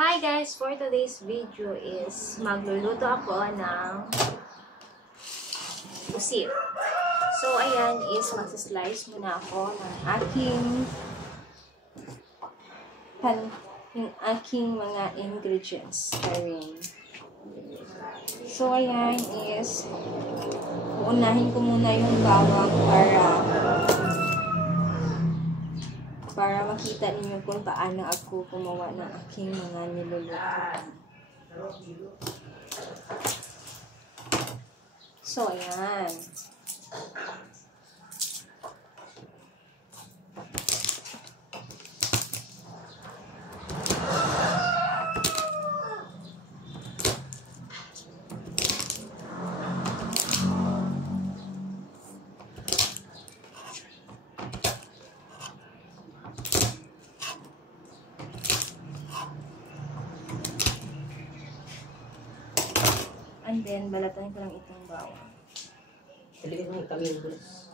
Hi guys! For today's video is magluluto ako ng pusit. So ayan is magsaslice muna ako ng aking mga ingredients. So ayan is uunahin ko muna yung bawang para makita ninyo kung paano ako gumawa ng aking mga niluluto. So, ayan. And then, balatan ko lang itong bawang. Saligin mo kami yung bulas.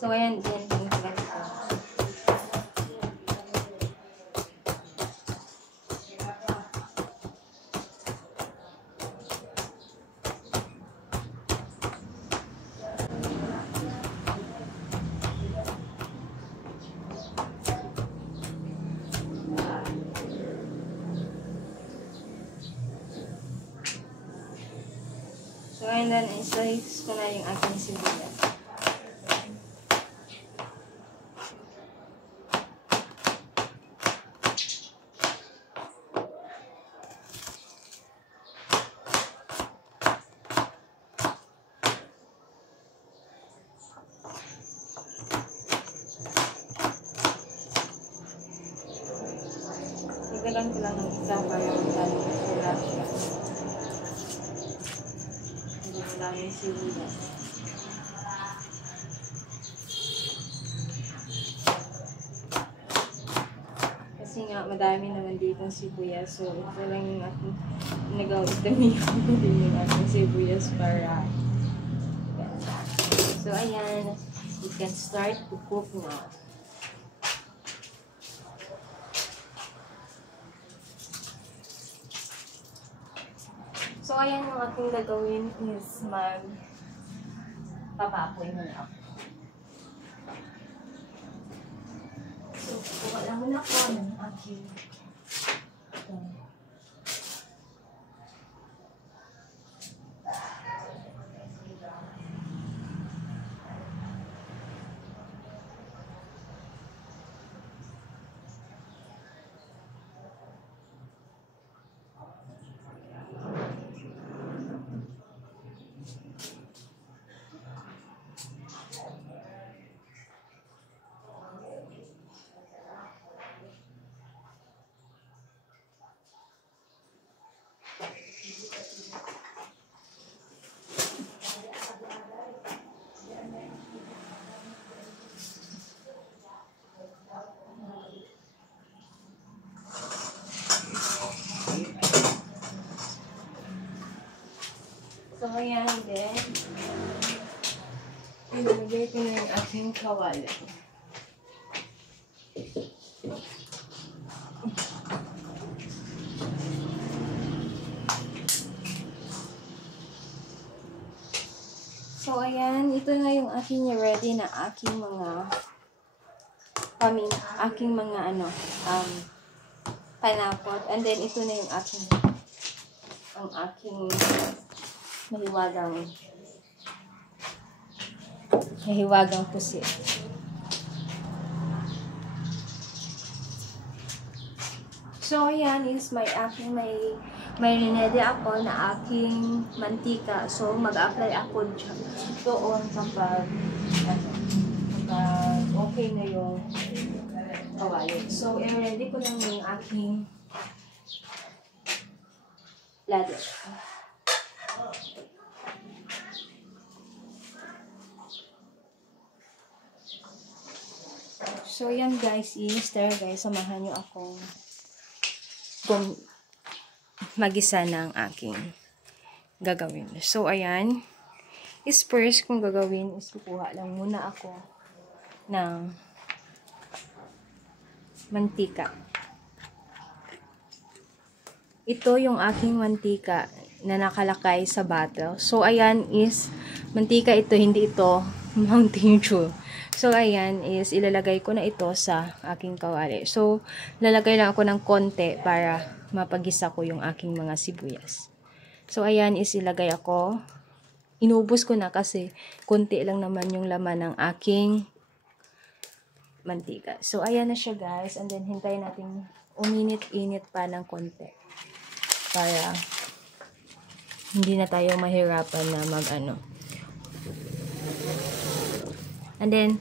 So, ayan din yung sila ko. So, ayan din, islice ko na yung aking sibuyas. Nagdagan ko lang ng isa para magdalo na sila siya. Hindi ko lang yung sibuyas. Kasi nga, madami naman dito ng sibuyas. So, ito lang yung aking nagawin dami din yung aking sibuyas para so, ayan. We can start to cook now. So, ayan yung ating gagawin is papapoy muna ako. So, kuha lang muna ako ng aking so, ayan din. Ilagay ko na yung aking kawali. So, ayan. Ito na yung aking ready na aking mga pineapple. And then, ito na yung aking mahiwagang pusit. So, ayan is may rinede ako na aking mantika. So, mag-apply ako doon kapag okay na yung kawali. So, i-ready ko lang yung aking ladder. So, yan guys is, guys, samahan nyo akong magisa ng aking gagawin. So, ayan. Is first, kung gagawin, is kukuha lang muna ako ng mantika. Ito yung aking mantika na nakalakay sa bottle. So, ayan is, mantika ito, hindi ito Mountain Dew. So, ayan is, ilalagay ko na ito sa aking kawali. So, lalagay lang ako ng konti para mapagisa ko yung aking mga sibuyas. So, ayan is, ilagay ako. Inubos ko na kasi konti lang naman yung laman ng aking mantika. So, ayan na siya guys. And then, hintayin natin uminit-init pa ng konti. Para hindi na tayo mahirapan na mag-ano. And then,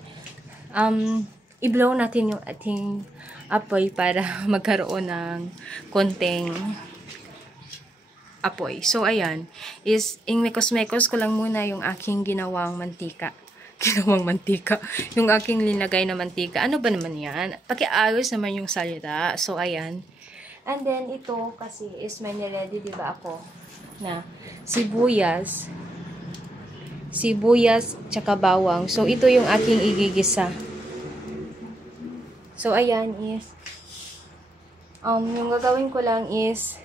i-blow natin yung ating apoy para magkaroon ng konting apoy. So, ayan. Is, mekos-mekos ko lang muna yung aking ginawang mantika. Ginawang mantika. Yung aking linagay na mantika. Ano ba naman yan? Pakiayos naman yung salita. So, ayan. And then, ito kasi is may niready, diba ako, na sibuyas, tsaka bawang. So, ito yung aking igigisa. So, ayan is, yung gagawin ko lang is,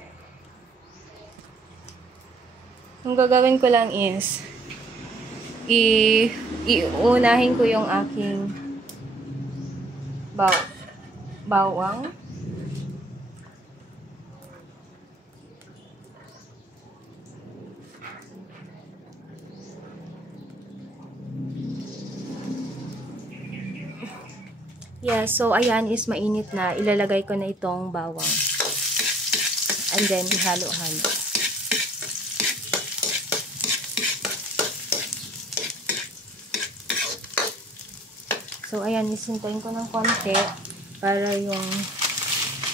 iunahin ko yung aking bawang. Yeah, so ayan is mainit na. Ilalagay ko na itong bawang. And then, ihalo-halo. So, ayan, isintayin ko ng konti para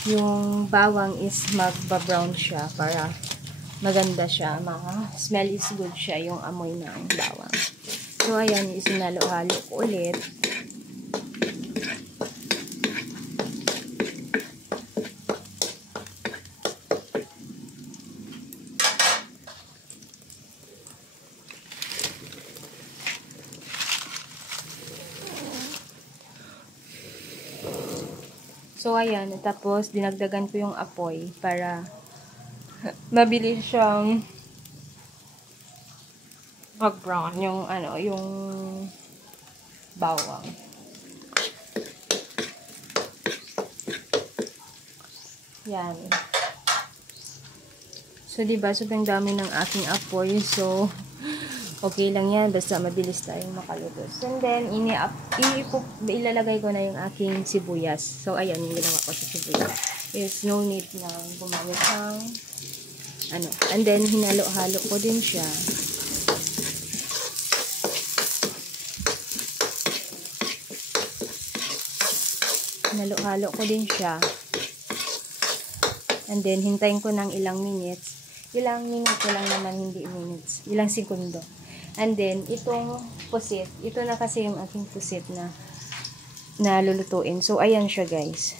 yung bawang is magba-brown siya para maganda siya. Smell is good siya, yung amoy ng bawang. So, ayan, isinalo-halo ko ulit. So, ayan. Tapos, dinagdagan ko yung apoy para mabilis siyang mag-brown yung, yung bawang. Yan. So, diba, sobrang dami ng aking apoy. So, okay lang yan. Basta mabilis tayong makalutos. And then, ilalagay ko na yung aking sibuyas. So, ayan, yung ginawa ko sa sibuyas. There's no need na gumamit ng And then, hinalo-halo ko din siya. Hinalo-halo ko din siya. And then, hintayin ko ng ilang minutes. Ilang minuto lang naman, hindi minutes. Ilang segundo. And then, itong pusit, ito na kasi yung aking pusit na lulutuin. So, ayan siya guys.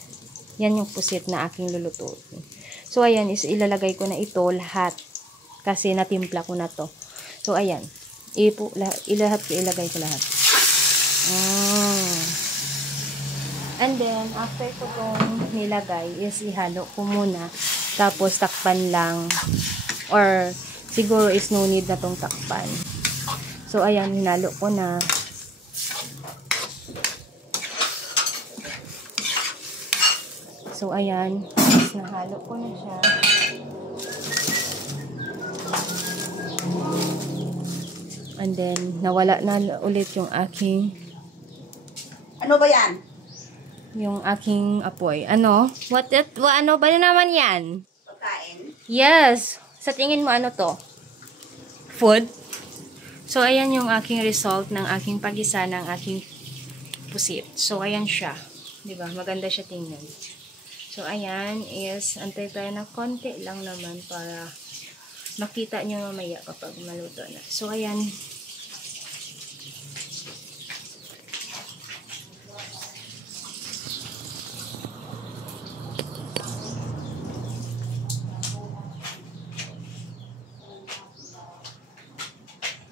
Yan yung pusit na aking lulutuin. So, ayan, is ilalagay ko na ito lahat. Kasi natimpla ko na to. So, ayan. Ilagay ko lahat. And then, after ko itong nilagay, is ihalo ko muna. Tapos, takpan lang. Or, siguro is no need na tong takpan. So, ayan, hinalo ko na. So, ayan. Nahalo ko na siya. And then, nawala na ulit yung aking... Ano ba yan? yung aking apoy. Ano? Ano ba naman yan? Pagkain. Yes. Sa tingin mo, ano to? Food? So, ayan yung aking result ng aking pag-isa ng aking pusit. So, ayan siya. Diba? Maganda siya tingnan. So, ayan is, antay tayo ng konti lang naman para makita nyo mamaya kapag maluto na. So, ayan.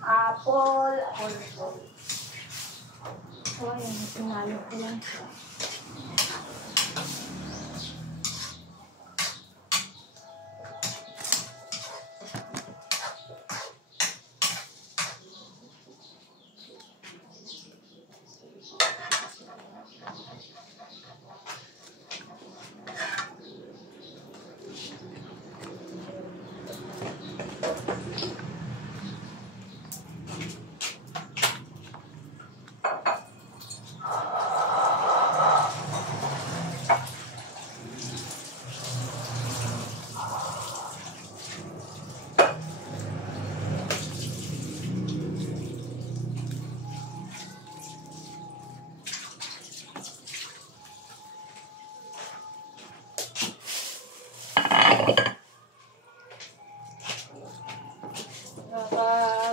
Apple. So, ayan. Sinalo ko lang siya.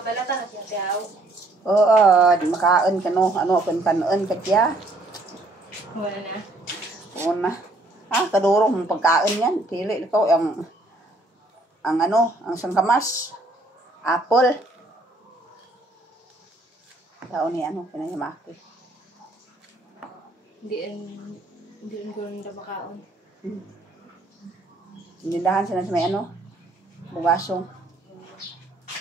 Balatan at yung tiyaw. Oo, di makaon ka no. Ano, kanon ka tiya. Wala na. Una. Kadurong mong pagkain yan. Pili ikaw ang sangkamas. Apple. Tao ni pinayamaki. Hindi ko rin na makaon. Nindahan sila sa may bugasong.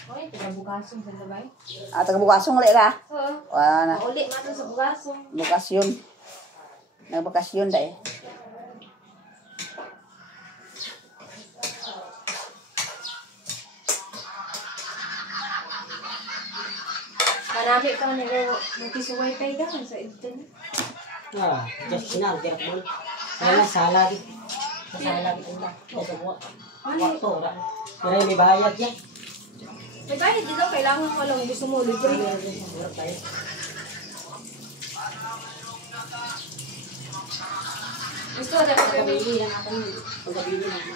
Okay, taga-bugasong sa labay. Taga-bugasong ulit na. Oo. Wala na. Mauli mato sa bugasong. Bukasyon. Nagbakasyon dahil. Marami ka nag-isuway tayo dahil sa editan. Just sinal, tiyak mo. Salagi. Salagi ang ba? Sa buwan. Wakto, pero may bayad yan. May bayad din daw, kailangan ko lang gusto mo libre. Gusto ko dapat Pagkabili lang ako yun. Pagkabili lang ako.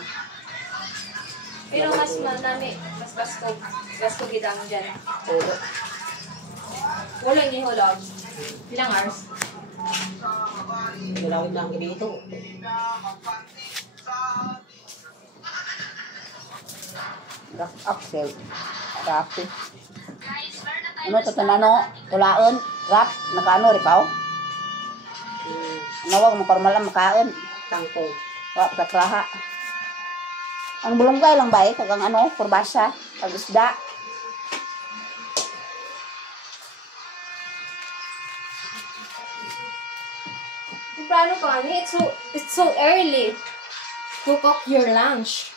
pero mas manami, mas basto gidang dyan. Oo. Wala niya hulog. Ilang hours? Dalawin lang dito. Axel. Rapi. Tulaon. Rap. Nakaano, rikaw? Nawag mo karmalang makaon. Tangkong. Rap sa kraha. Ang bulunggay lang ba kag ang purbasa, kag isda. Paano ka? It's so early to cook your lunch.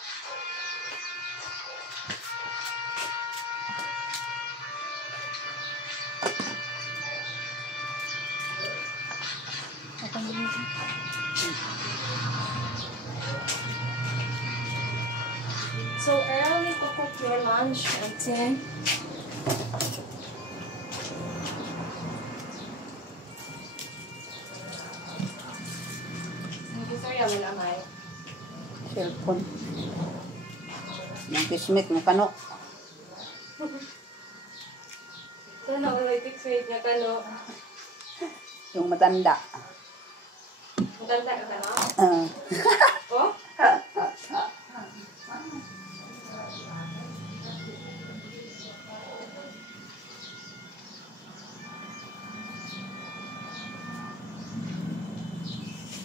So early to cook your lunch at 10. Sorry, wala may. Cellphone. Yung kismet ng kano. Sana wala i-fix niya kano. Yung matanda. Maganda ka kano? Oh?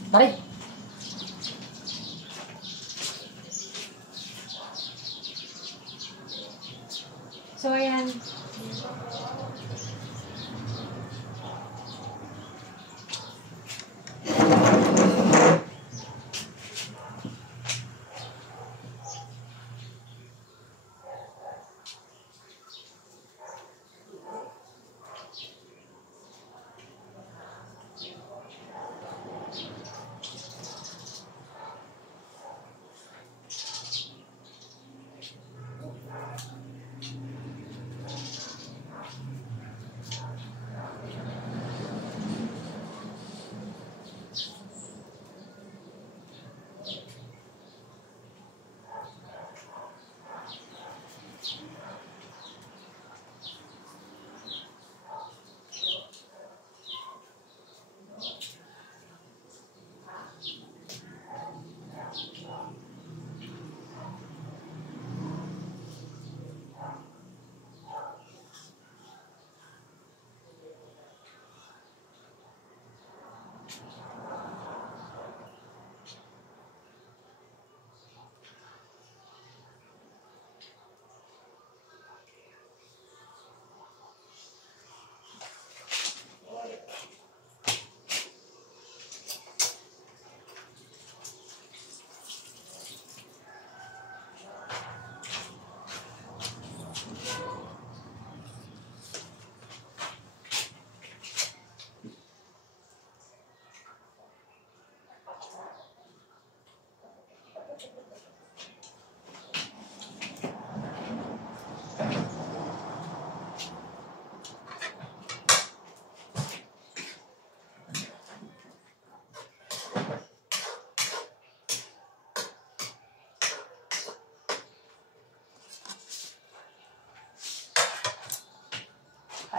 Pare. So, ayan.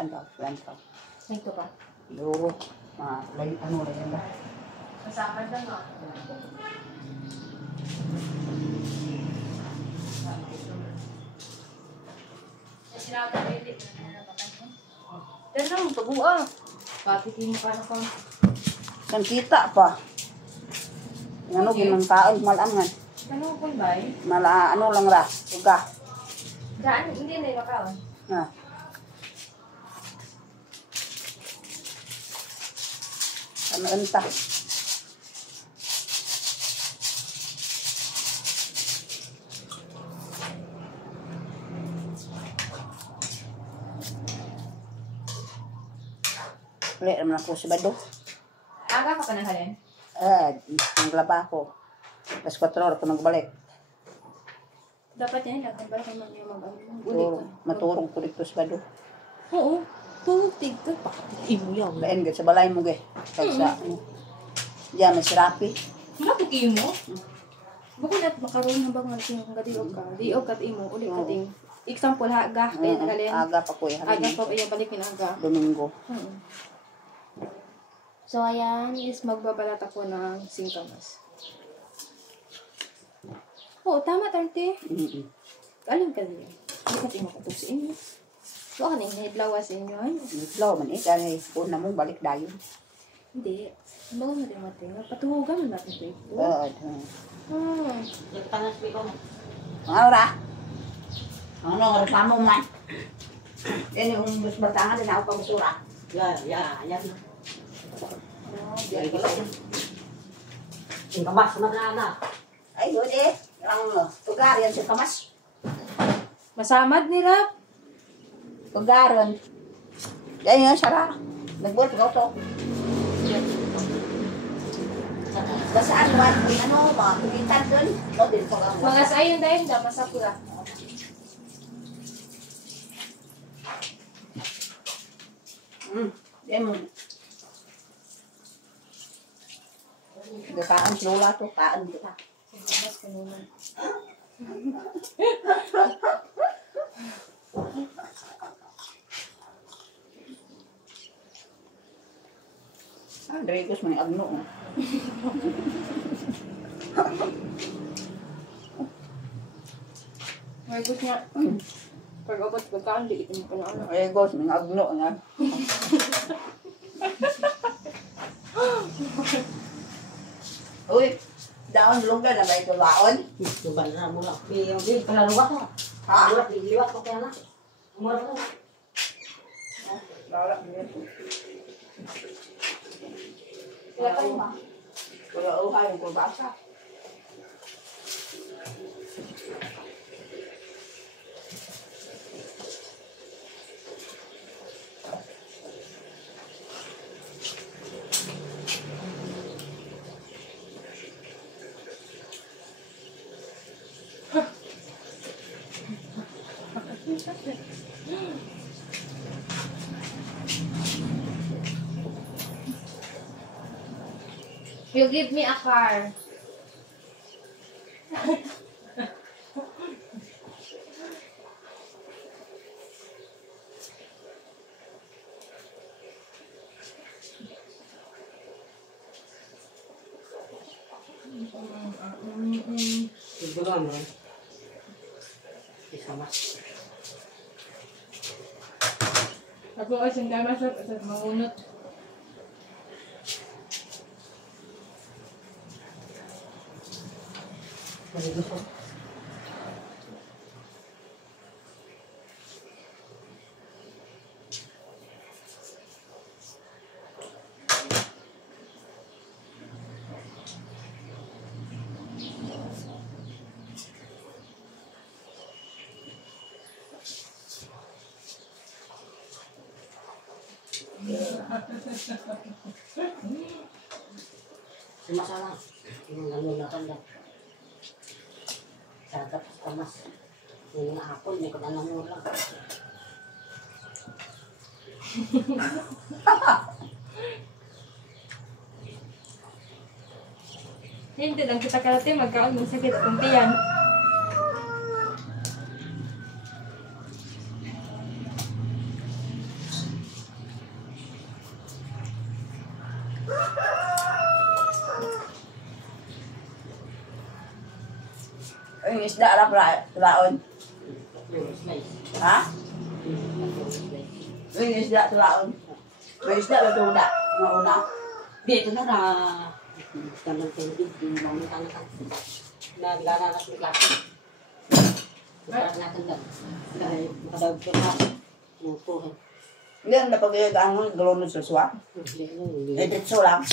daw. Lantaw. Ito pa. Siguro. Ano lang yan ba? Kasama lang ah. Sinawag na ulit. Pero lang, pag-uwa. Papitin mo ka na ka. Saan kita pa? Ano, ginang kaon, malangan. Ano po ba eh? Ano lang ra, uga. Saan? Hindi na yung makaon. Ha. Ano enta? Wala naman ako sa bado. Aga ka pa ng halin? Naglaba ko. Tapos 4 oras ko nagbalik. Dapat yan, nagkabal ka mag yung Maturong ko dito sa bado. Oo. Tutig ka. Pakitin mo yan. Lain sa balay mo gay. Sa diyan may sirapi. Makitin mo? Bakit na't makaroon na bang ang gadiog ka? Diog ka imo, ulit ka ting. Example ha, aga. Kaya nagalin. Aga pa ko eh. Aga pa iya balikin aga. Domingo. So ayan is magbabalat ako ng singkamas. Oo, tama tante. Alam ka niya. Hindi ka tingin ko sa inyo. So ka na hinahidlawa sa inyo. Itlaw man eh. Kaya una mong balik dayon. Hindi. Ang bago natin matinga. Patuhugan mo natin ito. Mga ora. Ano nga reklamo man. Yan yung batangan din ako pag-usura. Yan. Yung kamas na. Ay, yun eh. Ang tugar yan sa kamas. Masamad nila. Tugaran. Yan yun, Sara. Nagbuhat ko to. Basaan ba? Ano, mga tumitan doon. No, din ko ang Mga sayon dahil na masapura. Yan mo. Kaan si Lola to. Kaan kita. Mas kanina. Dragos man yung agno. May gusto niya. Pag abot pagkaan, liitin mo pa na ano. Dragos man yung agno. Uy, daon lungga na ba ito laon? Suban na mula. Yung palaluwak ko. Ha? Liwat ko kaya na. Umura ko. Lalak niya. Wala pa yun Wala uha yung kurbasa. You give me a car. Siguro mo. Kamas. Ako ay sindama sa mangunot. Gusto. Sumasama. Yung ganun na tanda. Sarap sa kamas. Yung hapon, may kadalang ulang. Hindi lang kita karate, magkaon ng sakit kung tiyan. Yung isda na tulaon. Yung slice. Ha? Yung slice. Yung isda tulaon. Yung isda na tula. Mauna. Dito na na. Tanong kayo dito. Yung mga tanong. Naglalalas ng klase. Parang natin lang. Dahil makadawag ko na. Mukuhin. Hindi ang napag-iagaan mo, galon sa suwa. Editso lang.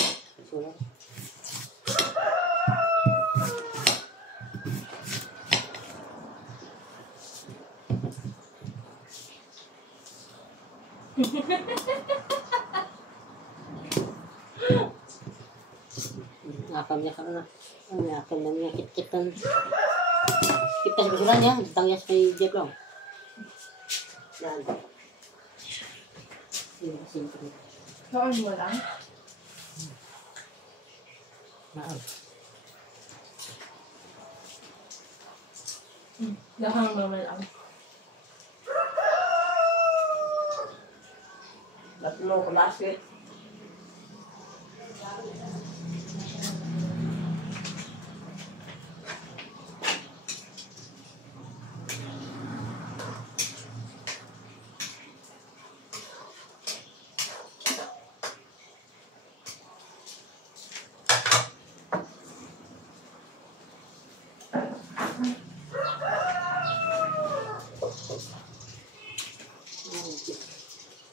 Nakakam niya ka na. Nakakam lang niya. Kit-kitan. Kitas basuran niya. Tangyas kay Jeff lang. Yan. Noon mo lang? Naan. Dahang naman lang. Tatlo klase.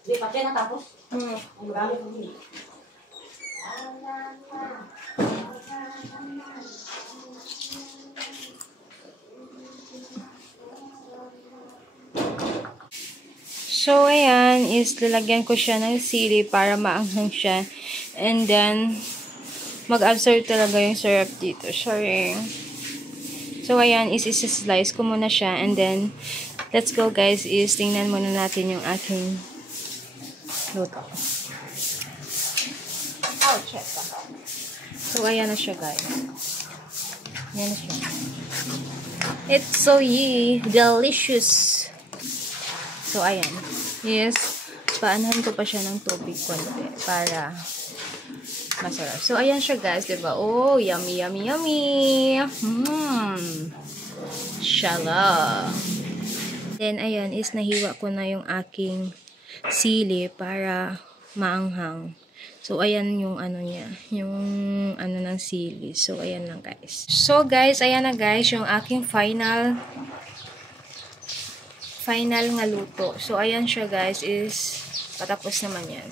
Di, pati na tapos. Ang marami ko hindi. So, ayan, is lalagyan ko siya ng sili para maanghang siya. And then, mag-absorb talaga yung syrup dito. Sorry. So, ayan, is slice ko muna siya. And then, let's go guys, is tingnan muna natin yung aking luto. Oh, check ka. So, ayan na siya guys. Ayan na siya. It's so delicious. So, ayan. Yes. Paanahan ko pa siya ng tubig konti para masarap. So, ayan siya guys, diba? Oh, yummy, yummy, yummy. Shala. Then, ayan, is nahiwa ko na yung aking sili para maanghang. So, ayan yung ano niya. Yung ano ng sili. So, ayan lang guys. So, guys, ayan na guys, yung aking final nga luto. So, ayan siya guys, is patapos naman yan.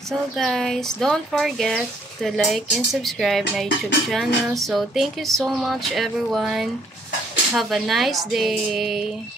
So, guys, don't forget to like and subscribe my YouTube channel. So, thank you so much, everyone. Have a nice day.